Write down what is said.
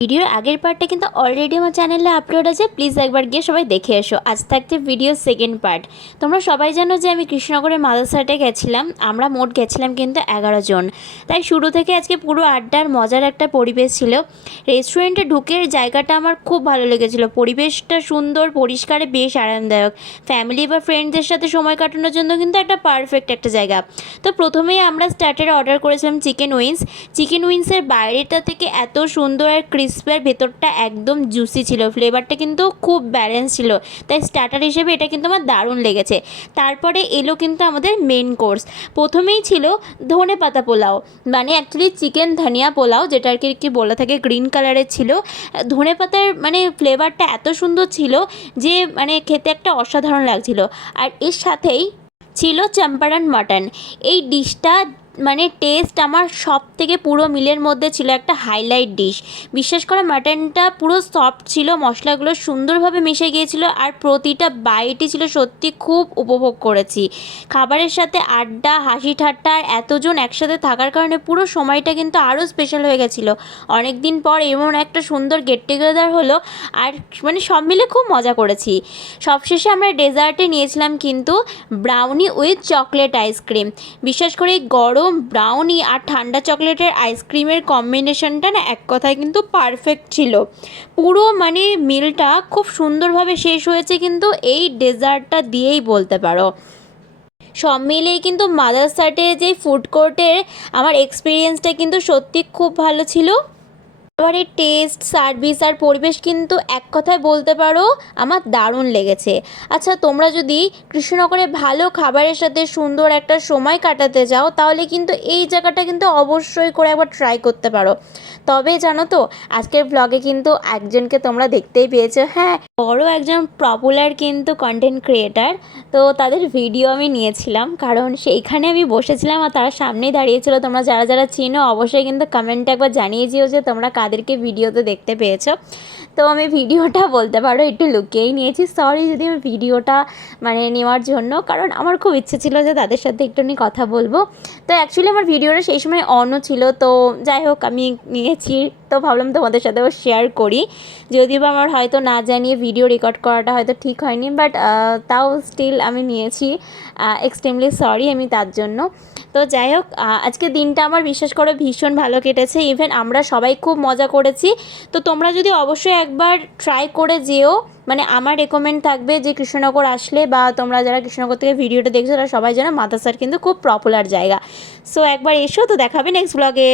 ভিডিওর আগের পার্টটা কিন্তু অলরেডি আমার চ্যানেলে আপলোড আছে, প্লিজ একবার গিয়ে সবাই দেখে এসো। আজ থাকছে ভিডিওর সেকেন্ড পার্ট। তোমরা সবাই জানো যে আমি কৃষ্ণনগরের মাদারসাটে গেছিলাম, আমরা মোট গেছিলাম কিন্তু 11 জন। তাই শুরু থেকে আজকে পুরো আড্ডার মজার একটা পরিবেশ ছিল। রেস্টুরেন্টে ঢুকে জায়গাটা আমার খুব ভালো লেগেছিলো, পরিবেশটা সুন্দর, পরিষ্কারে বেশ আরামদায়ক। ফ্যামিলি বা ফ্রেন্ডসদের সাথে সময় কাটানোর জন্য কিন্তু একটা পারফেক্ট একটা জায়গা। তো প্রথমেই আমরা স্টার্টারে অর্ডার করেছিলাম চিকেন উইংস। চিকেন উইংসের বাইরেটা থেকে এত সুন্দর আর ক্রিস্পের ভেতরটা একদম জুসি ছিল, ফ্লেভারটা কিন্তু খুব ব্যালেন্স ছিল। তাই স্টার্টার হিসেবে এটা কিন্তু আমার দারুণ লেগেছে। তারপরে এলো কিন্তু আমাদের মেন কোর্স। প্রথমেই ছিল ধনে পাতা পোলাও, মানে অ্যাকচুয়ালি চিকেন ধনিয়া পোলাও, যেটা আর কি বলে থাকে, গ্রিন কালারের ছিল। ধনে পাতার মানে ফ্লেভারটা এত সুন্দর ছিল যে মানে খেতে একটা অসাধারণ লাগছিল। আর এর সাথেই ছিল চম্পারন মাটন। এই ডিশটা মানে টেস্ট আমার সব থেকে পুরো মিলের মধ্যে ছিল একটা হাইলাইট ডিশ। বিশেষ করে মাটনটা পুরো সফট ছিল, মশলাগুলো সুন্দরভাবে মিশে গিয়েছিল, আর প্রতিটা বাইটই ছিল সত্যি খুব উপভোগ করেছি। খাবারের সাথে আড্ডা, হাসি ঠাট্টা আর এতজন একসাথে থাকার কারণে পুরো সময়টা কিন্তু আরও স্পেশাল হয়ে গেছিলো। অনেক দিন পর এমন একটা সুন্দর গেট টুগেদার হলো, আর মানে সব মিলে খুব মজা করেছি। সবশেষে আমরা ডেজার্টে নিয়েছিলাম কিন্তু ব্রাউনি উইথ চকলেট আইসক্রিম। বিশেষ করে গরম ব্রাউনি আর ঠান্ডা চকলেটের আইসক্রিমের কম্বিনেশনটা না এক কথায় কিন্তু পারফেক্ট ছিল। পুরো মানে মিলটা খুব সুন্দরভাবে শেষ হয়েছে কিন্তু এই ডেজার্টটা দিয়েই বলতে পারো। সব মিলিয়ে কিন্তু মাদারসাটের যে ফুড কোর্টের আমার এক্সপিরিয়েন্সটা কিন্তু সত্যি খুব ভালো ছিল। খাবারের টেস্ট, সার্ভিস আর পরিবেশ কিন্তু এক কথায় বলতে পারো আমার দারুণ লেগেছে। আচ্ছা, তোমরা যদি কৃষ্ণনগরে ভালো খাবারের সাথে সুন্দর একটা সময় কাটাতে চাও, তাহলে কিন্তু এই জায়গাটা কিন্তু অবশ্যই করে একবার ট্রাই করতে পারো। তবে জানো তো, আজকের ব্লগে কিন্তু একজনকে তোমরা দেখতেই পেয়েছো, হ্যাঁ, বড় একজন পপুলার কিন্তু কন্টেন্ট ক্রিয়েটার। তো তাদের ভিডিও আমি নিয়েছিলাম, কারণ সেইখানে আমি বসেছিলাম আর তারা সামনেই দাঁড়িয়েছিল। তোমরা যারা যারা চিনো অবশ্যই কিন্তু কমেন্টে একবার জানিয়ে দিও যে তোমরা কাদেরকে ভিডিওতে দেখতে পেয়েছো। তো আমি ভিডিওটা বলতে পারো একটু লুকিয়েই নিয়েছি, সরি যদি আমি ভিডিওটা মানে নেওয়ার জন্য, কারণ আমার খুব ইচ্ছে ছিল যে তাদের সাথে একটুখানি কথা বলবো। তো অ্যাকচুয়ালি আমার ভিডিওটা সেই সময় অনও ছিল, তো যাই হোক আমি নিয়েছি, তো ভাবলাম তোমাদের সাথেও শেয়ার করি। যদিও বা আমার হয়তো না জানিয়ে ভিডিও রেকর্ড করাটা হয়তো ঠিক হয়নি, বাট তাও স্টিল আমি নিয়েছি। এক্সট্রিমলি সরি আমি তার জন্য। তো যাই হোক, আজকে দিনটা আমার বিশ্বাস করো ভীষণ ভালো কেটেছে। ইভেন আমরা সবাই খুব মজা করেছি। তো তোমরা যদি অবশ্যই একবার ট্রাই করে যেও, মানে আমার রেকমেন্ড থাকবে যে কৃষ্ণনগর আসলে, বা তোমরা যারা কৃষ্ণনগর থেকে ভিডিওটা দেখছো তারা সবাই জানো মাদারসাট কিন্তু খুব পপুলার জায়গা। সো একবার এসো, তো দেখাবে নেক্সট ব্লগে।